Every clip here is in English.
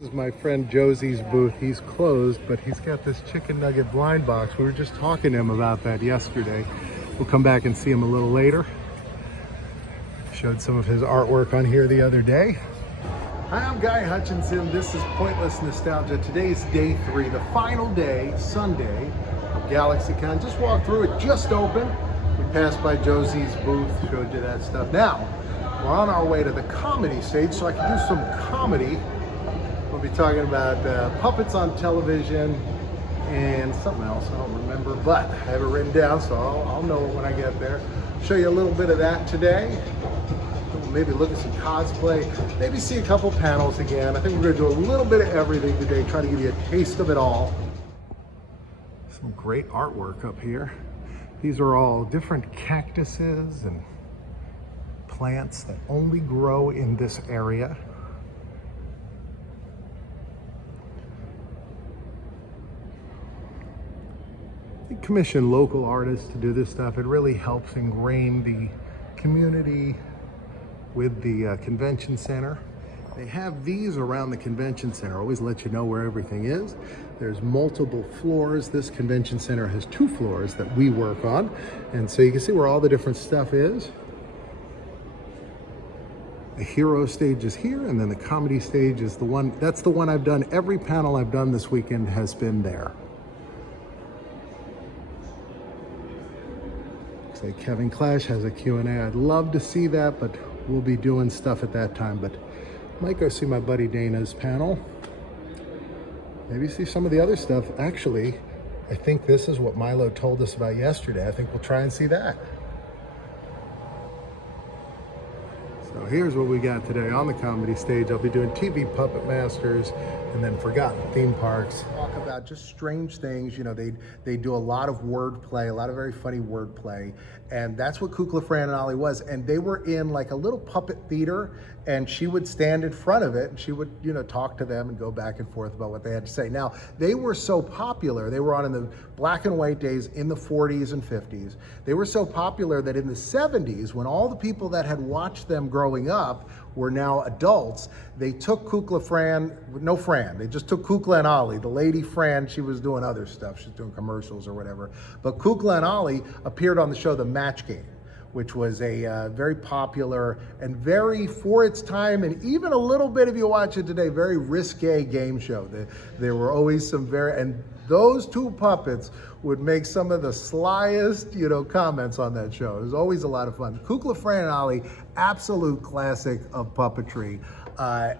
This is my friend Josie's booth. He's closed, but he's got this chicken nugget blind box. We were just talking to him about that yesterday. We'll come back and see him a little later. Showed some of his artwork on here the other day. Hi, I'm Guy Hutchinson. This is Pointless Nostalgia. Today's day 3, the final day, Sunday, of Galaxycon. Just walked through, it just opened. We passed by Josie's booth, showed you that stuff. Now, we're on our way to the comedy stage, so I can do some comedy. We'll be talking about puppets on television and something else I don't remember, but I have it written down, so I'll know it when I get there. Show you a little bit of that today. Maybe look at some cosplay, maybe see a couple panels again. I think we're gonna do a little bit of everything today, try to give you a taste of it all. Some great artwork up here. These are all different cactuses and plants that only grow in this area. I commission local artists to do this stuff. It really helps ingrain the community with the convention center. They have these around the convention center, always let you know where everything is. There's multiple floors. This convention center has 2 floors that we work on. And so you can see where all the different stuff is. The hero stage is here, and then the comedy stage is the one, that's the one I've done. Every panel I've done this weekend has been there. Looks like Kevin Clash has a Q&A. I'd love to see that, but we'll be doing stuff at that time. But might go see my buddy Dana's panel. Maybe see some of the other stuff. Actually, I think this is what Milo told us about yesterday. I think we'll try and see that. So here's what we got today on the comedy stage. I'll be doing TV Puppet Masters and then Forgotten Theme Parks. Talk about just strange things. You know, they do a lot of wordplay, a lot of very funny wordplay. And that's what Kukla, Fran, and Ollie was. And they were in like a little puppet theater, and she would stand in front of it and she would, you know, talk to them and go back and forth about what they had to say. Now, they were so popular. They were on in the black and white days in the 40s and 50s. They were so popular that in the 70s, when all the people that had watched them growing up were now adults, they took Kukla, Fran, no Fran, they just took Kukla and Ollie. The lady Fran, she was doing other stuff. She's doing commercials or whatever. But Kukla and Ollie appeared on the show The Match Game, which was a very popular and very, for its time, and even a little bit, if you watch it today, very risque game show. There were always some and those 2 puppets would make some of the slyest, you know, comments on that show. It was always a lot of fun. Kukla, Fran, and Ollie, absolute classic of puppetry.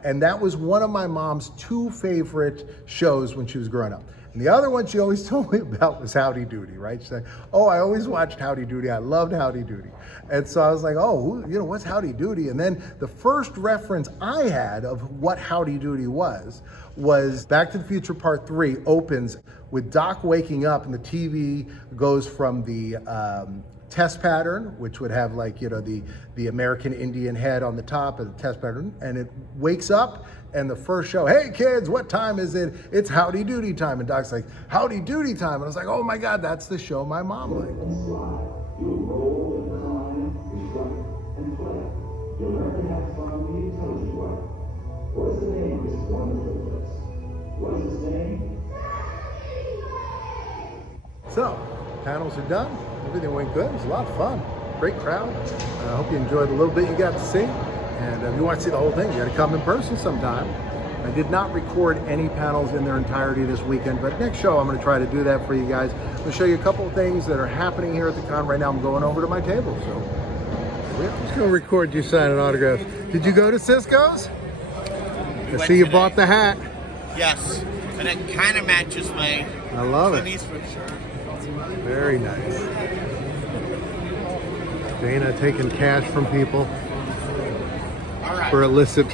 And that was one of my mom's 2 favorite shows when she was growing up. And the other one she always told me about was Howdy Doody, right? She said, oh, I always watched Howdy Doody. I loved Howdy Doody. And so I was like, oh, you know, what's Howdy Doody? And then the first reference I had of what Howdy Doody was Back to the Future Part 3 opens with Doc waking up, and the TV goes from the test pattern, which would have, like, you know, the American Indian head on the top of the test pattern, and it wakes up, and the first show, hey kids, what time is it? It's Howdy Doody time. And Doc's like, Howdy Doody time. And I was like, oh my God, that's the show my mom liked. What's the name of this wonderful place? What's his name? So, panels are done. Everything went good. It was a lot of fun. Great crowd. I hope you enjoyed the little bit you got to see. And if you want to see the whole thing, you got to come in person sometime. I did not record any panels in their entirety this weekend, but next show I'm going to try to do that for you guys. I'm going to show you a couple of things that are happening here at the con right now. I'm going over to my table, so I'm just going to record you signing autographs. Did you go to Cisco's? I see you bought the hat. Yes, and it kind of matches my I love it. Eastwood shirt. Very nice. Dana taking cash from people for illicit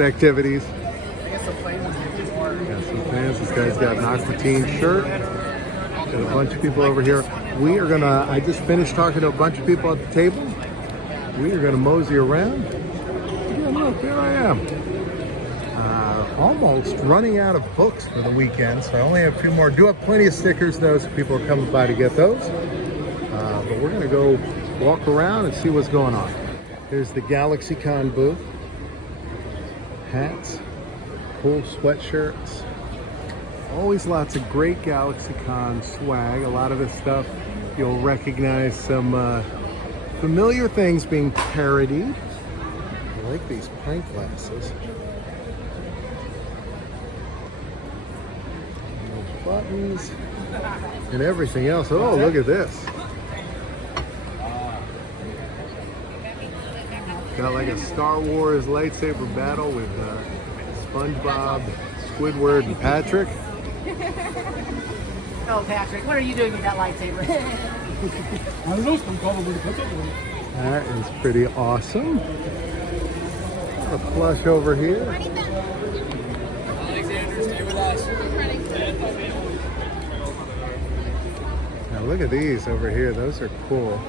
activities. Got some fans. This guy's got an Aqua Teen shirt. Got a bunch of people over here. We are gonna, I just finished talking to a bunch of people at the table. We are gonna mosey around. Yeah, look, there I am. Almost running out of books for the weekend, so I only have a few more. Do have plenty of stickers though, so people are coming by to get those. But we're gonna go walk around and see what's going on. Here's the Galaxycon booth. Hats, cool sweatshirts. Always lots of great Galaxycon swag. A lot of this stuff you'll recognize some familiar things being parodied. I like these pint glasses. And buttons and everything else. Oh, look at this. Got like a Star Wars lightsaber battle with SpongeBob, Squidward, and Patrick. Oh, Patrick, what are you doing with that lightsaber? I don't know, some call over the picture. That is pretty awesome. Got a plush over here. Alexander, stay with us. Now look at these over here. Those are cool.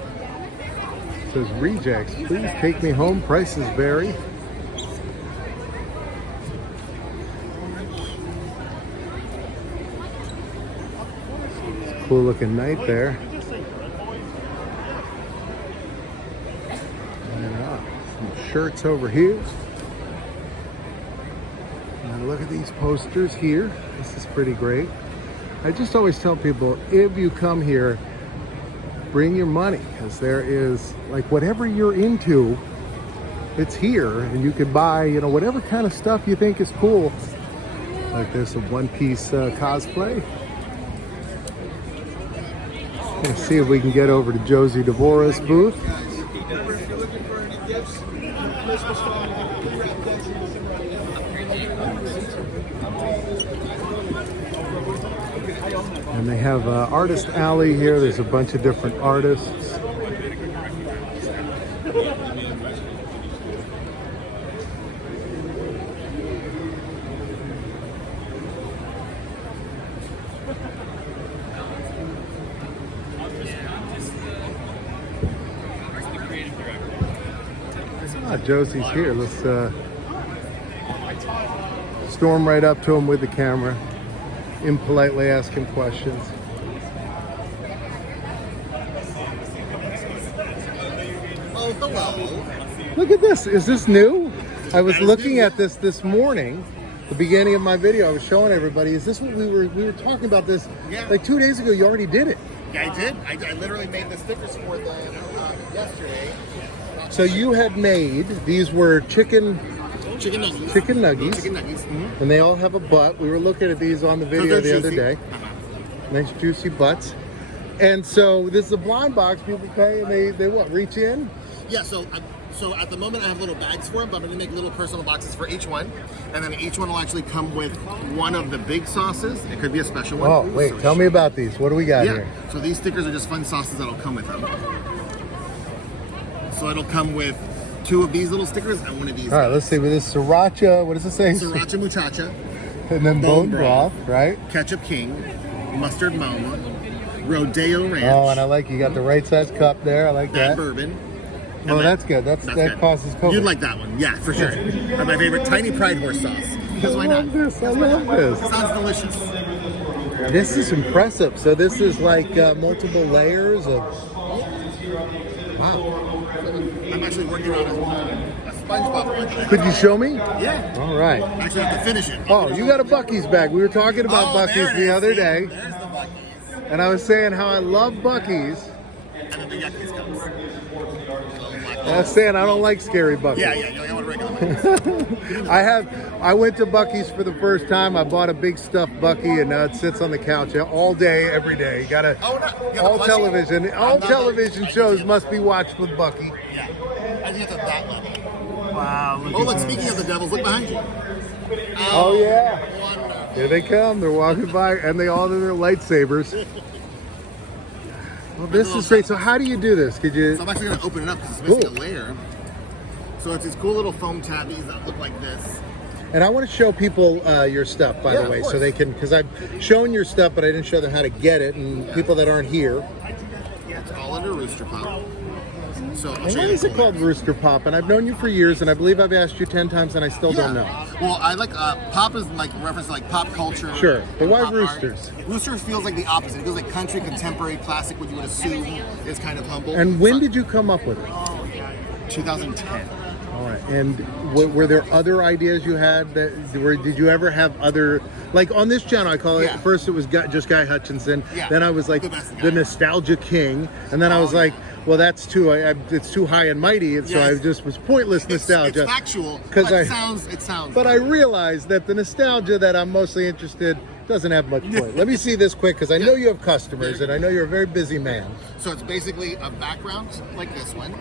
It says rejects. Please take me home. Prices vary. Cool looking knight there. And some shirts over here. And look at these posters here. This is pretty great. I just always tell people, if you come here, bring your money, because there is, like, whatever you're into, it's here, and you could buy, you know, whatever kind of stuff you think is cool. Like there's some One Piece cosplay. Let's see if we can get over to Josie Devora's booth. And they have Artist Alley here. There's a bunch of different artists. Josie's here. Let's storm right up to him with the camera, impolitely ask him questions. Oh, hello. Look at this. Is this new? I was looking at this morning, the beginning of my video. I was showing everybody. Is this what we were talking about this like 2 days ago? You already did it. Yeah, I did. I literally made the stickers for them yesterday. So you had made, these were chicken nuggies. Chicken nuggies. Mm-hmm. And they all have a butt. We were looking at these on the video the other day. Nice juicy butts. And so this is a blind box. People pay and they what, reach in? Yeah, so at the moment I have little bags for them, but I'm going to make little personal boxes for each one. And then each one will actually come with one of the big sauces. It could be a special one. Oh, wait, so tell me about these. What do we got here? So these stickers are just fun sauces that'll come with them. So it'll come with 2 of these little stickers and 1 of these. All right, let's see. With this sriracha, what does it say? Sriracha muchacha. And then bone broth, right? Ketchup king. Mustard mama. Rodeo ranch. Oh, and I like you got the right size cup there. I like that. bourbon. Oh, that's good. That good. causes COVID. You'd like that one, yeah, for sure. And my favorite, tiny pride horse sauce. Because why not? I love this. Sounds delicious. This is impressive. So this is like multiple layers of. Wow. I'm actually working on a SpongeBob one. Could you show me? Yeah. All right. Actually, I have to finish it. Oh, you got a Buc-ee's bag. We were talking about Oh, Buc-ee's there it the is. other See? day, There's the Buc-ee's. and I was saying how I love Buc-ee's. And then the Yuckies comes. I was saying I don't like scary Buc-ee's. Yeah, you only want a regular one. I went to Buc-ee's for the first time. I bought a big stuffed Buc-ee, and now it sits on the couch all day, every day. You gotta. Oh, no. You got All the television, plushie? all I'm not television like- shows must be watched with Buc-ee. Yeah. I think it's at that level. Wow. Oh, look, speaking of the devils, look behind you. Oh yeah. Wonderful. Here they come. They're walking by, and they all have their lightsabers. Well, this is great. So how do you do this? Could you? So I'm actually going to open it up because it's missing Cool. a layer. So it's these cool little foam tabbies that look like this. And I want to show people your stuff, by Yeah, the of way, course. so they can, because I've shown your stuff, but I didn't show them how to get it, and people that aren't here. It's all under Rooster Pop. So I'll And show why you is the it cool called layer. Rooster Pop? And I've known you for years, and I believe I've asked you 10 times, and I still don't know. Well, I like pop is like reference to like pop culture. Sure, but why pop art. roosters? Roosters feels like the opposite. It feels like country, contemporary, classic, what you would assume is kind of humble. And when So- did you come up with it? 2010. All right. And were there other ideas you had did you ever have other, like on this channel, I call it, Yeah. first it was just Guy Hutchinson. Yeah. Then I was like The best guy. the Nostalgia King. And then I was like, well, that's it's too high and mighty. And so I Yes. just was pointless nostalgia. It's factual, 'Cause but I- it sounds. But I realized that the nostalgia that I'm mostly interested doesn't have much point. Let me see this quick, because I know you have customers and I know you're a very busy man. So it's basically a background like this one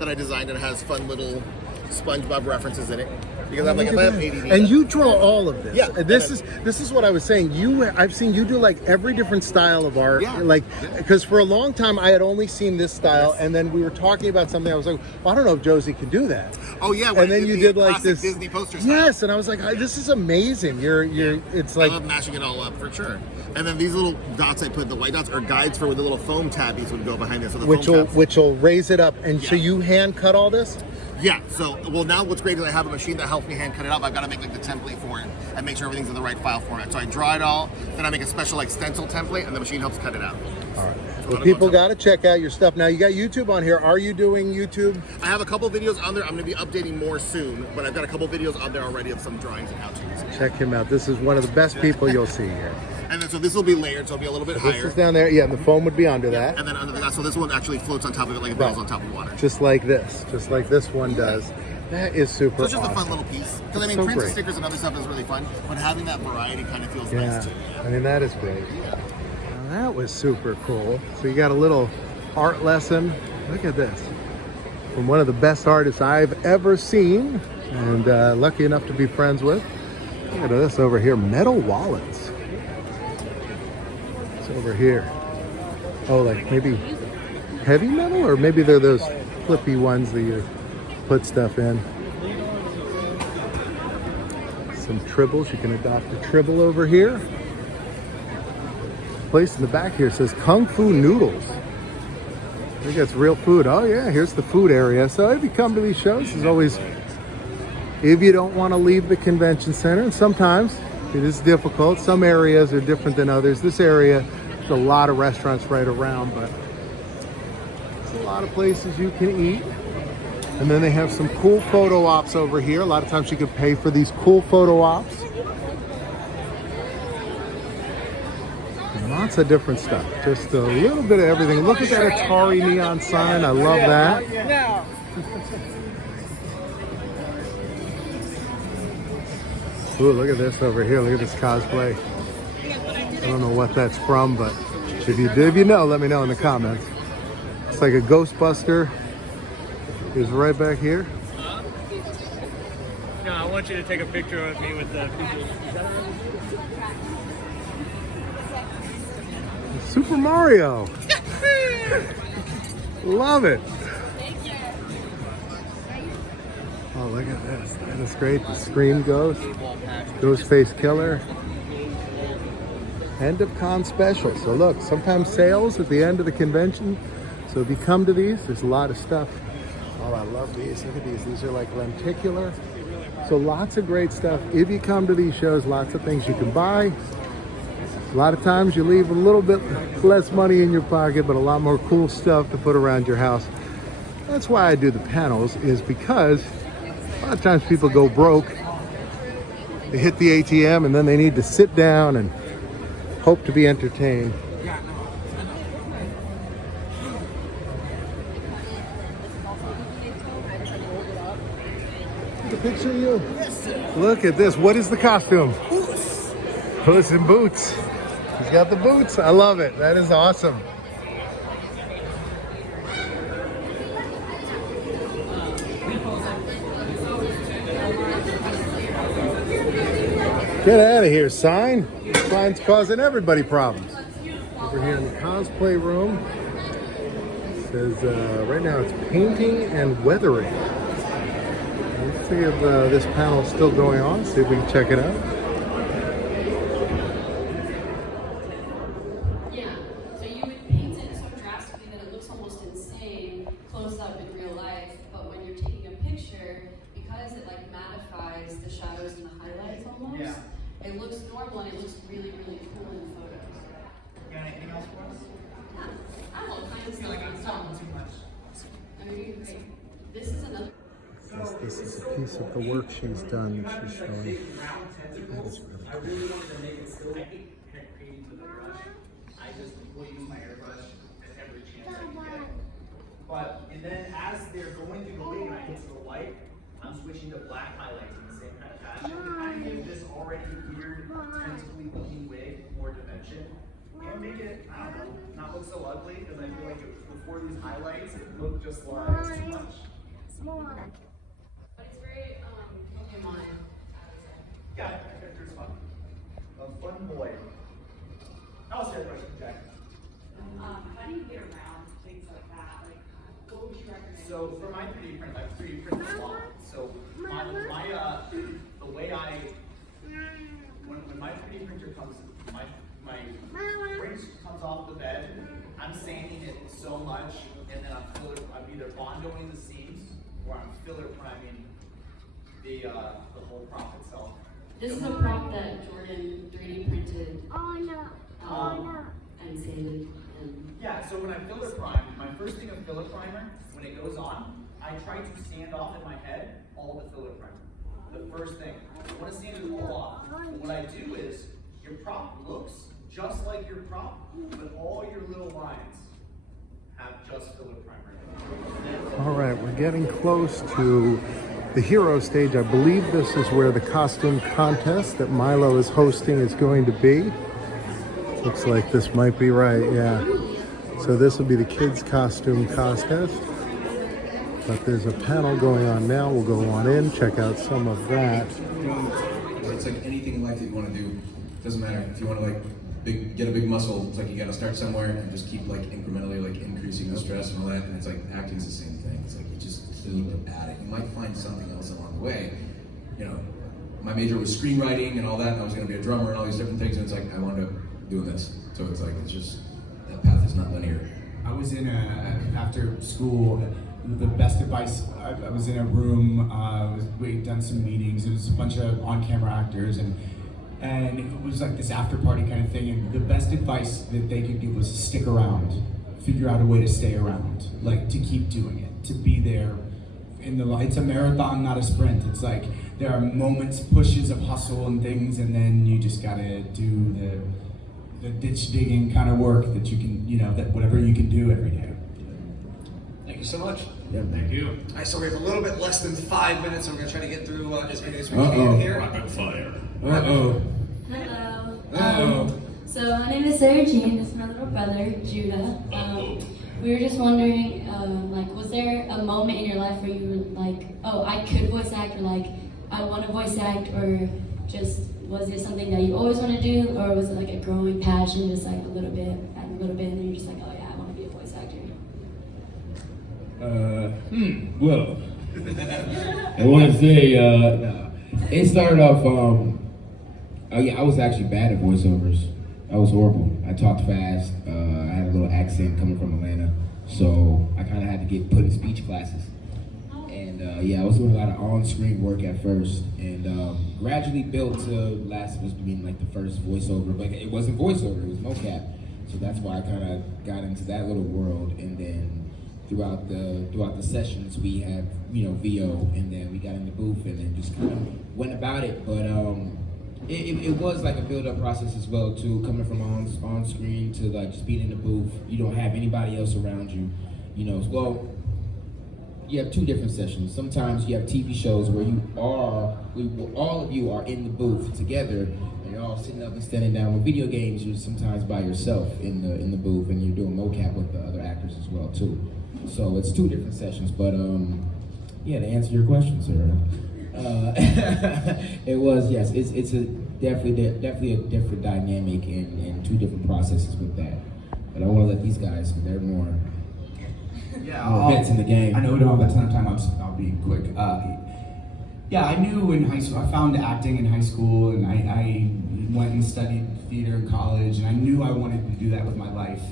that I designed, and it has fun little SpongeBob references in it. Because I'm like, if I have ADD. And you draw all of this. Yeah. And this is what I was saying. I've seen you do like every different style of art. Yeah. Like, because for a long time I had only seen this style, and then we were talking about something. I was like, well, I don't know if Josie can do that. Oh yeah, And then you did like classic this Disney poster style. Yes, and I was like, this is amazing. It's I like, love mashing it all up for sure. And then these little dots I put, the white dots, are guides for where the little foam tabbies would go behind this. So the foam tabs. which will raise it up. And so Yeah. you hand cut all this? Yeah, so, well, now what's great is I have a machine that helps me hand cut it up. I've got to make like the template for it and make sure everything's in the right file format. So I draw it all, then I make a special like stencil template, and the machine helps cut it out. All right. So Well, I'm people gonna go got to check out your stuff. Now, you got YouTube on here. Are you doing YouTube? I have a couple videos on there. I'm going to be updating more soon, but I've got a couple videos on there already of some drawings and how-tos. Check him out. This is one of the best people you'll see here. And then, so this will be layered, so it'll be a little bit This higher. is down there. Yeah, and the foam would be under that. And then under the glass, so this one actually floats on top of it like it Right. falls on top of water. Just like this. Just like this one does. That is super So it's just awesome. a fun little piece. Because I mean, So prints great. and stickers and other stuff is really fun, but having that variety kind of feels Yeah, nice too. I mean, that is great. Now, that was super cool. So you got a little art lesson. Look at this. From one of the best artists I've ever seen, and lucky enough to be friends with. Look at this over here, metal wallets. It's over here. Oh, like maybe heavy metal, or maybe they're those flippy ones that you put stuff in. Some tribbles. You can adopt a tribble over here. Place in the back here says Kung Fu Noodles. I think that's real food. Oh yeah, here's the food area. So if you come to these shows, there's always, if you don't want to leave the convention center, and sometimes it is difficult. Some areas are different than others. This area, there's a lot of restaurants right around, but there's a lot of places you can eat. And then they have some cool photo ops over here. A lot of times you can pay for these cool photo ops. Lots of different stuff. Just a little bit of everything. Look at that Atari neon sign. I love that. Ooh, look at this over here. Look at this cosplay. I don't know what that's from, but if you know, let me know in the comments. It's like a Ghostbuster. Is right back here. No, I want you to take a picture of me with the people. Super Mario. Love it. Oh, look at this. That is great. The Scream Ghost. Ghostface Killer. End of con special. So look, sometimes sales at the end of the convention. So if you come to these, there's a lot of stuff. Oh, I love these. Look at these. These are like lenticular. So lots of great stuff. If you come to these shows, lots of things you can buy. A lot of times you leave a little bit less money in your pocket, but a lot more cool stuff to put around your house. That's why I do the panels, is because a lot of times people go broke. They hit the ATM and then they need to sit down and hope to be entertained. Take a picture of you. Look at this. What is the costume? Puss in Boots. He's got the boots. I love it. That is awesome. Get out of here, sign. Sign's causing everybody problems. Over here in the cosplay room, it says right now it's painting and weathering. Let's see if this panel is still going on. See if we can check it out. Yeah, so you would paint it so drastically that it looks almost insane close up in real life, but when you're taking a picture, because it like mattifies the shadows and the highlights almost, it looks normal and it looks really, really cool in photos. You got anything else for us? Yeah, I have all kinds of stuff. Like I'm talking too much. I mean, great. This is another. This is a piece of the work she's done. She's showing. That is really I really wanted to make it still. I hate creating with a brush. I just will use my airbrush at every chance I can get. But, and then as they're going through the wig and I get to the white, I'm switching to black highlights in the same kind of fashion. To kind of give this already weird, tentacly looking wig more dimension. And make it, I don't know, not look so ugly, because I feel like before these highlights, it looked just like too much. But it's very Pokemon. Yeah, that character's fun. A fun boy. I'll say a question, Jack. How do you get around things like that? Like, what would you recommend? So for my 3D print, I 3D print a lot. So the way when my 3D printer comes, my print comes off the bed, I'm sanding it so much, and then I'm either bondoing the seams or I'm filler priming the whole prop itself. This is a prop that Jordan 3D printed and sanded. Yeah, so when I filler prime, my first thing of filler primer, when it goes on, I try to sand off in my head all the filler primer. The first thing. I want to sand it all off. But what I do is, your prop looks just like your prop, but all your little lines have just filler primer. All right, we're getting close to the hero stage. I believe this is where the costume contest that Milo is hosting is going to be. Looks like this might be right, yeah. So this will be the kids' costume contest. But there's a panel going on now. We'll go on in, check out some of that. It's like anything in life that you want to do. Doesn't matter if you want to like get a big muscle. It's like you got to start somewhere and just keep like incrementally like increasing the stress and all that. And it's like acting's the same thing. It's like you just keep at it. You might find something else along the way. You know, my major was screenwriting and all that, and I was going to be a drummer and all these different things. And it's like I wound up doing this. So it's like it's just that path is not linear. I was in after school. The best advice, I was in a room, we'd done some meetings, it was a bunch of on-camera actors, and it was like this after-party kind of thing, and the best advice that they could give was stick around, figure out a way to stay around, like to keep doing it, to be there. It's a marathon, not a sprint. It's like there are moments, pushes of hustle and things, and then you just gotta do the ditch digging kind of work that you can, that whatever you can do every day. Thank you so much. Yeah, thank you. All right, so we have a little bit less than 5 minutes, so we're gonna try to get through as many as we can here. Rapid fire. Hello. Uh-oh. So my name is Sarah Jean. This is my little brother, Judah. We were just wondering, was there a moment in your life where you were like, oh, I could voice act, or like, I want to voice act, or just was it something that you always want to do, or was it like a growing passion, just like a little bit, and then you're just like, oh yeah, I want to be a voice actor? Well, I want to say, it started off, I was actually bad at voiceovers. I was horrible. I talked fast. I had a little accent coming from Atlanta, so I kind of had to get put in speech classes. And I was doing a lot of on-screen work at first, and gradually built to last was being like the first voiceover, but it wasn't voiceover, it was mocap. So that's why I kind of got into that little world, and then throughout the sessions we had VO, and then we got in the booth, and then just kind of went about it. But it was like a build-up process as well too, coming from on screen to like just being in the booth. You don't have anybody else around you, well, you have two different sessions. Sometimes you have TV shows where all of you are in the booth together, and you're all sitting up and standing down. With video games, you're sometimes by yourself in the booth, and you're doing mocap with the other actors as well too. So it's two different sessions. But to answer your question, sir, it was, yes, it's definitely a different dynamic and two different processes with that. But I want to let these guys, they're more vets in the game. I know we don't have a ton of time, I'll be quick. I knew in high school, I found acting in high school, and I went and studied theater in college, and I knew I wanted to do that with my life.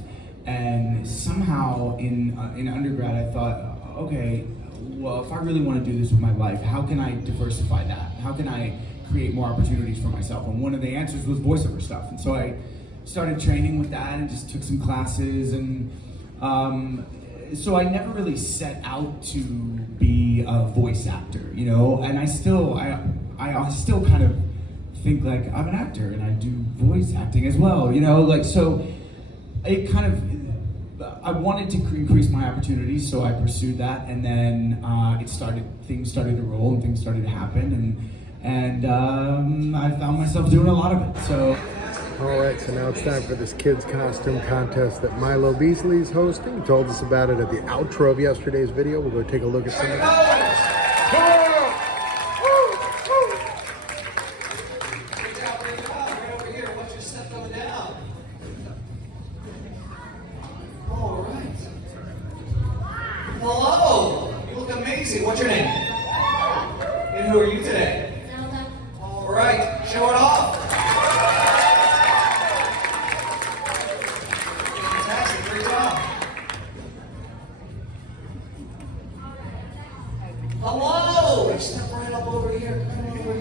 And somehow in undergrad, I thought, okay, well, if I really want to do this with my life, how can I diversify that? How can I create more opportunities for myself? And one of the answers was voiceover stuff. And so I started training with that and just took some classes, and so I never really set out to be a voice actor, you know, and I still kind of think like I'm an actor and I do voice acting as well, you know, like, so it kind of, I wanted to increase my opportunities, so I pursued that, and then things started to roll and things started to happen, and I found myself doing a lot of it, so. All right, so now it's time for this kids costume contest that Milo Beasley is hosting. He told us about it at the outro of yesterday's video. We'll go take a look at some of that. Hello! You look amazing. What's your name? And who are you today? Zelda. All right, show it off. Fantastic, great job. Hello! Step right up over here. Over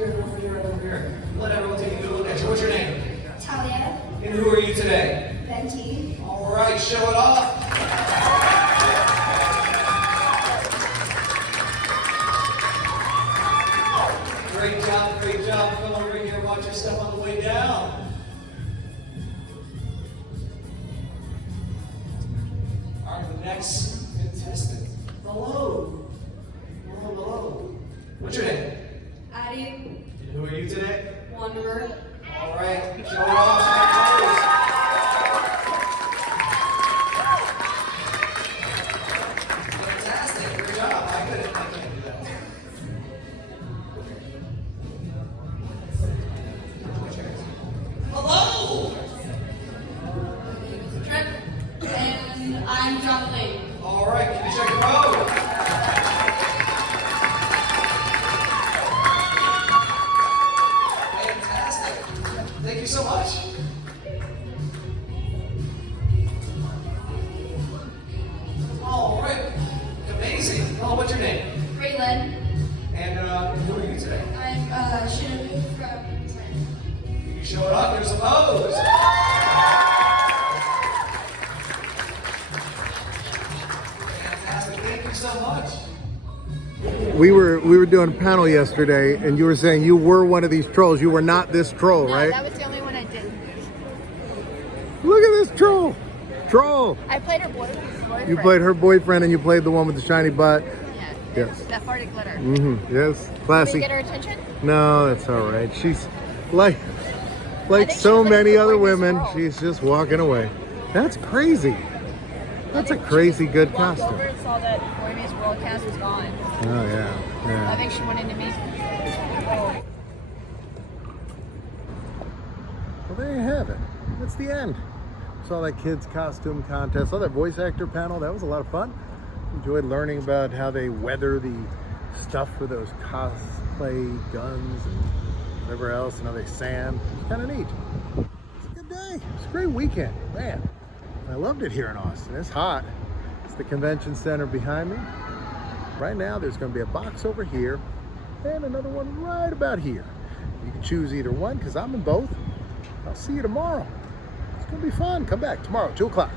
here. Let everyone take a good look at you. What's your name? Talia. And who are you today? Benji. All right, show it off. Great job. Come over here, watch your step on the way down. All right, the next contestant. Hello. What's your name? Addie, And who are you today? Wanderer. All right, show it off. Fantastic, great job. I can't do that. Hello! Trip. And I'm Jocelyn. All right, can you check the road? Fantastic. Thank you so much. All right, amazing. Oh, what's your name? Raylan. And who are you today? I'm Shinobu from Design. You show it up, here's a pose. Fantastic, thank you so much. We were doing a panel yesterday, and you were saying you were one of these trolls. You were not this troll, right? That was the only one I didn't. Look at this troll. Troll. I played her boyfriend. You played her boyfriend, and you played the one with the shiny butt. Yeah. Yes. That farted glitter. Mm-hmm. Yes. Did Classy. we get her attention? No, that's all right. She's like think so she's many the other gorgeous women. girl. She's just walking away. That's crazy. That's a crazy good Walked costume. over and saw that Boy Meets World cast was gone. Oh yeah. I Yeah. think she went into me. Well, there you have it. That's the end. Saw that kids costume contest. Saw that voice actor panel. That was a lot of fun. Enjoyed learning about how they weather the stuff for those cosplay guns and whatever else, and how they sand. It's kind of neat. It's a good day. It's a great weekend, man. I loved it here in Austin. It's hot. It's the convention center behind me. Right now, there's going to be a box over here and another one right about here. You can choose either one because I'm in both. I'll see you tomorrow. It's going to be fun. Come back tomorrow, 2 o'clock.